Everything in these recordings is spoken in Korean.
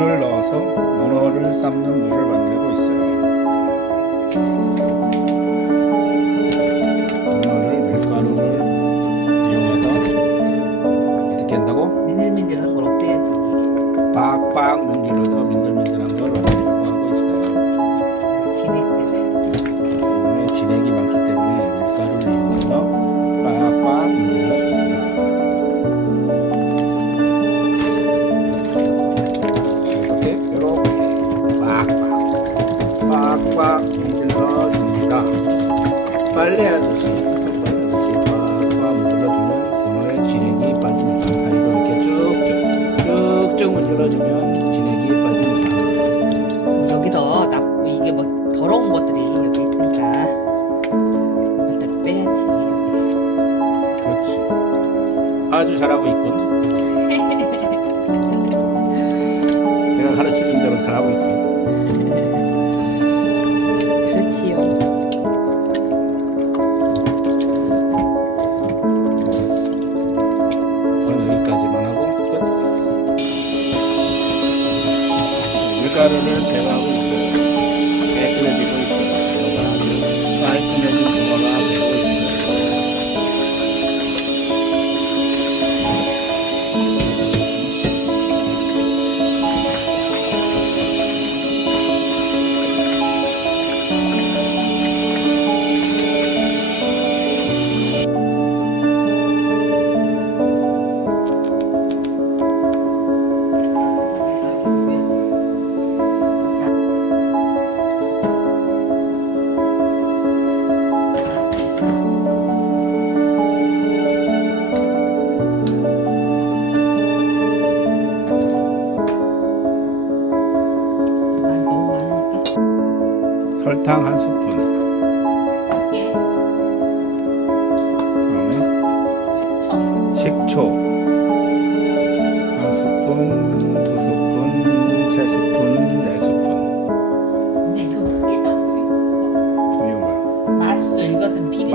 물을 넣어서 문어를 삶는 물을 만들고 있어요. 문어를 밀가루를 이용해서 어떻게 한다고? 미들미들한 걸 없애야지. 빡빡 꽉꽉 문질러줍니다. 빨래 아저씨, 흰색 빨래 아저씨 꽉꽉 문질러주면 오늘의 진행이 빠집니다. 다리로 이렇게 쭉쭉 쭉쭉 문질러주면 진행이 빠집니다. 여기서 딱 이게 뭐 더러운 것들이 여기 있으니까 이것들 빼야지. 그렇지. 아주 잘하고 있군.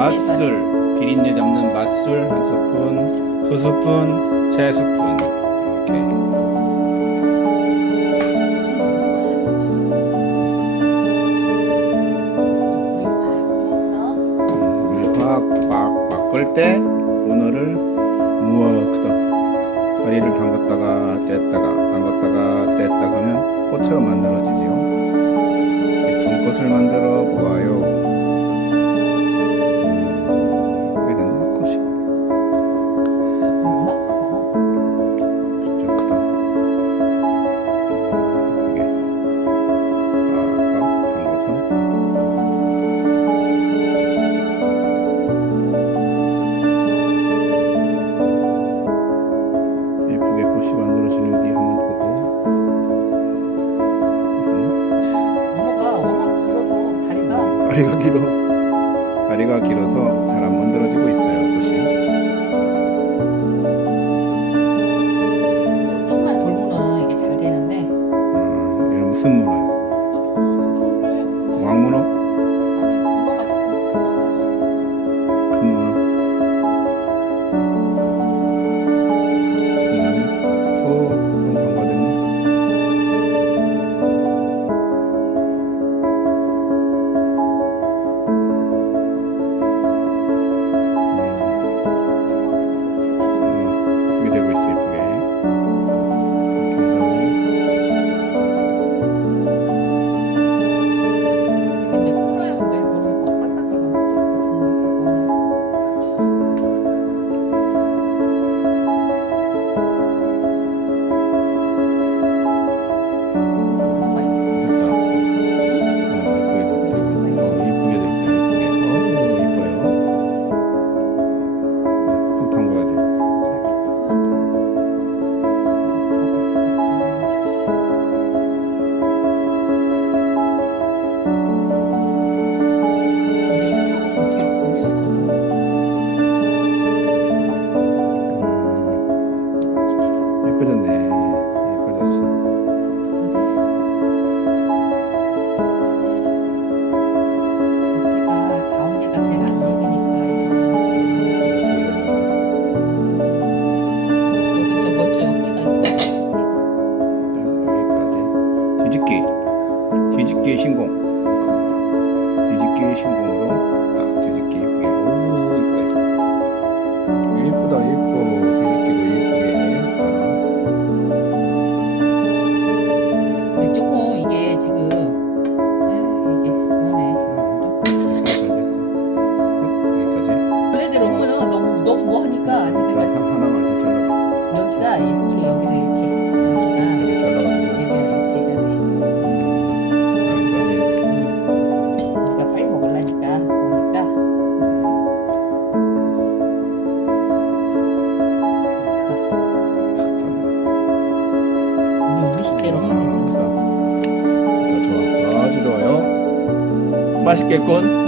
맛술 비린내 잡는 맛술 한 스푼, 두 스푼, 세 스푼 이렇게. 막, 막 끓을 때 문어를 무어 그다 다리를 담갔다가 뗐다가 다리가 길어 다리가 길어서 잘 안 만들어지고 있어요. 상태로 가는 겁니다. 좋다, 좋아. 아주 좋아요. 맛있겠군.